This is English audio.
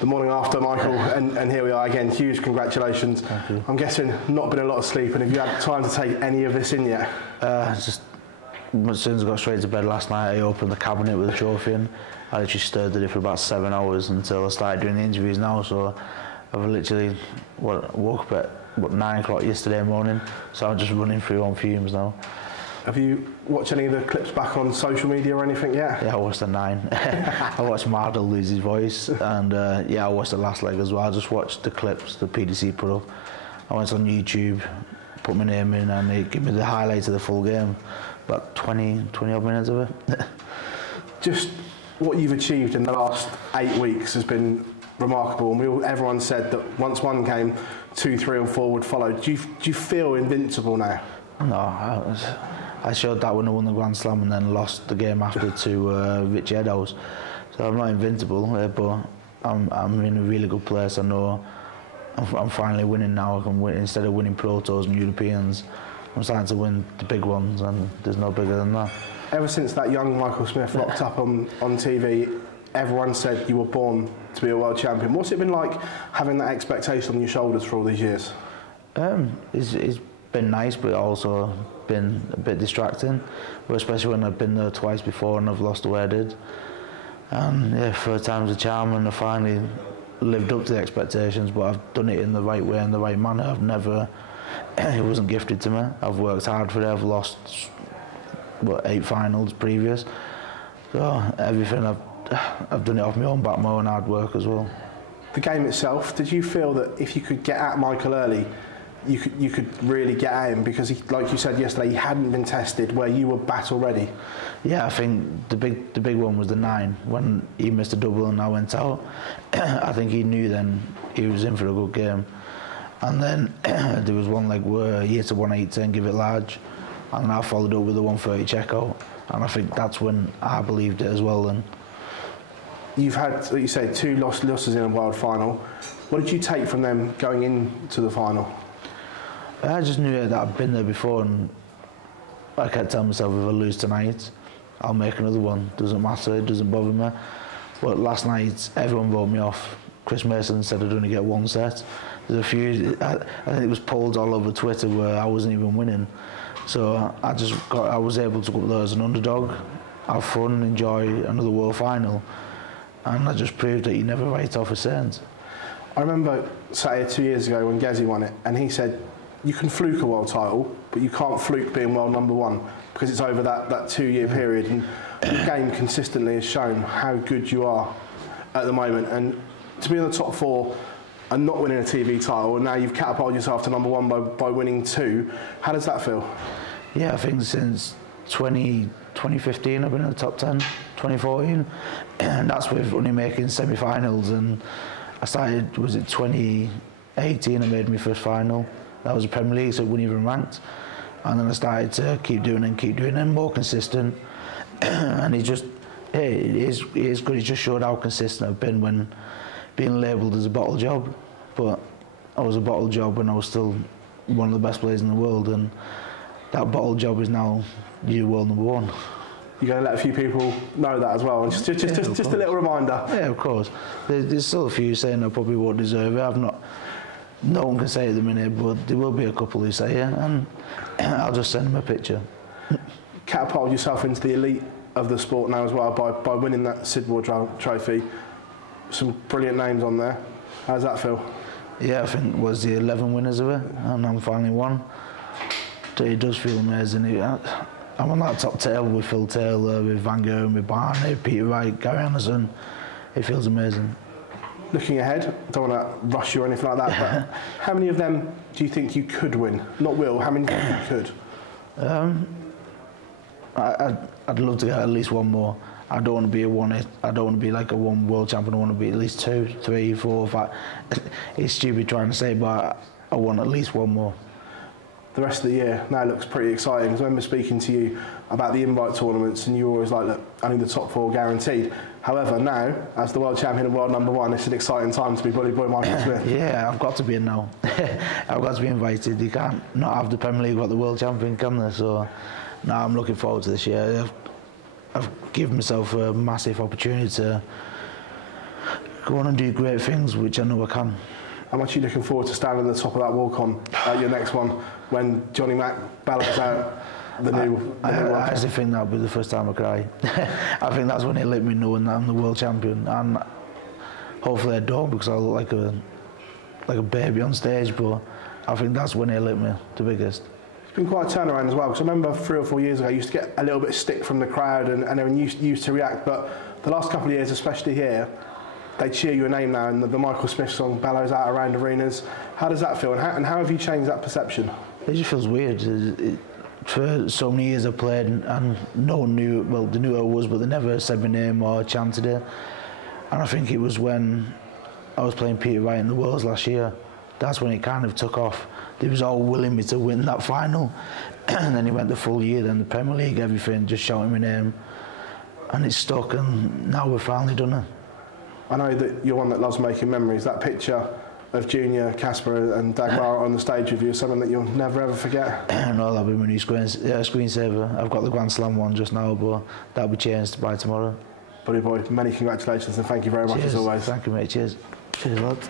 the morning after, Michael, and here we are again. Huge congratulations. Thank you. I'm guessing not been a lot of sleep, and have you had time to take any of this in yet? Just as soon as I got straight to bed last night, I opened the cabinet with the trophy in. I literally stirred it for about 7 hours until I started doing the interviews now. So I've literally woke up at 9 o'clock yesterday morning. So I'm just running through on fumes now. Have you watched any of the clips back on social media or anything yet? Yeah, I watched the 9. I watched Mardle lose his voice, and yeah, I watched the last leg as well. I just watched the clips the PDC put up. I went on YouTube, put my name in, and they gave me the highlights of the full game, about 20 odd minutes of it. Just what you've achieved in the last 8 weeks has been remarkable, and everyone said that once one came, 2, 3 and 4 would follow. Do you feel invincible now? No, I showed that when I won the Grand Slam and then lost the game after to Rich Eddowes. So I'm not invincible, but I'm in a really good place. I know I'm finally winning now. I can win, instead of winning Pro Tours and Europeans, I'm starting to win the big ones, and there's no bigger than that. Ever since that young Michael Smith rocked up on TV, everyone said you were born to be a world champion. What's it been like having that expectation on your shoulders for all these years? It's been nice, but also been a bit distracting, especially when I've been there twice before and I've lost the way I did. And yeah, third time's a charm, and I finally lived up to the expectations, but I've done it in the right way, in the right manner. I've never, it wasn't gifted to me. I've worked hard for it. I've lost, 8 finals previous. So everything I've done it off my own back, my own hard work as well. The game itself, did you feel that if you could get at Michael early, you could really get at him, because he, like you said yesterday, he hadn't been tested where you were battle ready? Yeah, I think the big one was the 9 when he missed a double and I went out. I think he knew then he was in for a good game. And then there was one leg where he hit a 180 and give it large, and I followed up with a 130 check out, and I think that's when I believed it as well. Then you've had, like you say, 2 losses in a world final. What did you take from them going into the final? I just knew that I'd been there before, and I kept telling myself, if I lose tonight, I'll make another one. Doesn't matter, it doesn't bother me. But last night, everyone wrote me off. Chris Mason said I'd only get 1 set. There's a few, I think it was polls all over Twitter where I wasn't even winning. So I was able to go up there as an underdog, have fun, enjoy another world final, and I just proved that you never write off a cent. I remember, say, 2 years ago when Gezi won it, and he said, you can fluke a world title, but you can't fluke being world #1, because it's over that 2-year period, and the game consistently has shown how good you are at the moment. And to be in the top 4 and not winning a TV title, and now you've catapulted yourself to #1 by winning 2, how does that feel? Yeah, I think since 2015 I've been in the top 10, 2014, and that's with only making semi-finals. And I started, was it 2018 I made my first final. That was a Premier League, so it wasn't even ranked. And then I started to keep doing it, more consistent. And it is good. It just showed how consistent I've been when being labelled as a bottle job. But I was a bottle job when I was still one of the best players in the world, and that bottle job is now you world #1. You're going to let a few people know that as well, and just a little reminder. Yeah, of course. There's still a few saying I probably won't deserve it. No one can say it at the minute, but there will be a couple who say it, and I'll just send them a picture. Catapulted yourself into the elite of the sport now as well by winning that Sid Wardrobe Trophy. Some brilliant names on there. How does that feel? Yeah, I think it was the 11 winners of it, and I'm finally one. It does feel amazing. I'm on that top table with Phil Taylor, with Van Gogh, with Barney, Peter Wright, Gary Anderson. It feels amazing. Looking ahead, don't want to rush you or anything like that, but how many of them do you think you could win? Not will, how many do you think you could? I'd love to get at least 1 more. I don't want to be a 1. I don't want to be like a 1 world champion. I want to be at least 2, 3, 4, 5. It's stupid trying to say, but I want at least 1 more. The rest of the year now looks pretty exciting. I remember speaking to you about the invite tournaments, and you were always like, look, only the top 4 guaranteed. However, now, as the world champion and world #1, it's an exciting time to be Bully Boy Michael Smith. Yeah, I've got to be in now. I've got to be invited. You can't not have the Premier League without the world champion, can there? So now I'm looking forward to this year. I've given myself a massive opportunity to go on and do great things, which I know I can. How much are you looking forward to standing at the top of that walk-on at your next one when Johnny Mac bellows out the new one? I actually think that'll be the first time I cry. I think that's when it let me know that I'm the world champion, and hopefully I don't, because I look like a baby on stage, but I think that's when it lit me the biggest. It's been quite a turnaround as well, because I remember 3 or 4 years ago I used to get a little bit of stick from the crowd and everyone used to react, but the last couple of years, especially here, they cheer your name now, and the Michael Smith song bellows out around arenas. How does that feel, and how have you changed that perception? It just feels weird. For so many years I played and no one knew, well, they knew who I was, but they never said my name or chanted it. And I think it was when I was playing Peter Wright in the Worlds last year, that's when it kind of took off. They was all willing me to win that final. And then it went the full year, then the Premier League, everything, just shouting my name. And it stuck, and now we've finally done it. I know that you're one that loves making memories. That picture of Junior, Casper and Dagmar on the stage with you is something that you'll never ever forget? No, that'll be my new screensaver. I've got the Grand Slam one just now, but that'll be changed by tomorrow. Buddy boy, many congratulations and thank you very much as always. Thank you, mate. Cheers. Cheers, lads.